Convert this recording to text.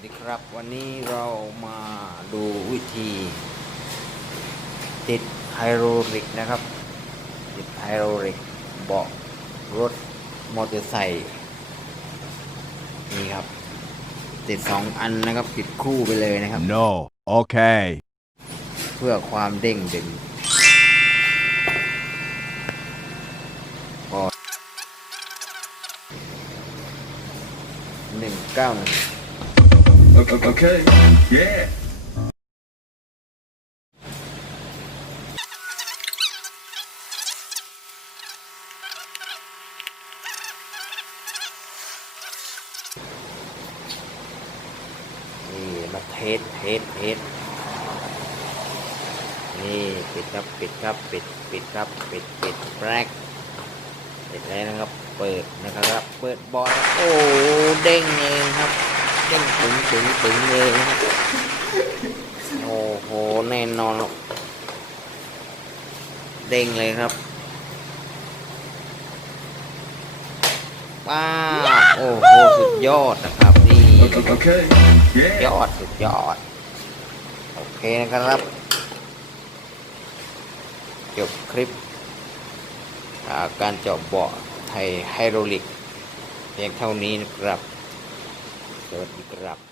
สดีครับ วันนี้เรามาดูวิธีติดไฮโดรลิกนะครับ ติดไฮโดรลิกเบาะรถมอเตอร์ไซค์นี่ครับ ติดสองอันนะครับ ติดคู่ไปเลยนะครับ No. Okay. เพื่อความเด้งดึงก็หนึ่งเก้าหนึ่ง Okay. Yeah. นี่มาเทสเทสเทสนี่ปิดครับปิดครับปิดปิดครับปิดปิดแบล็กปิดแล้วนะครับ เปิดนะครับ เปิดบอลโอ้เด้งเองครับ เด้งตึงตึงตึงเลยนะครับโอ้โหแน่นอนหรอกเด้งเลยครับป้าโอ้โหสุดยอดนะครับนี่ยอดสุดยอด โอเคนะครับ จบคลิปการเจาะเบาะไทยไฮโดรลิกเพียงเท่านี้นะครับ สวัสดีครับ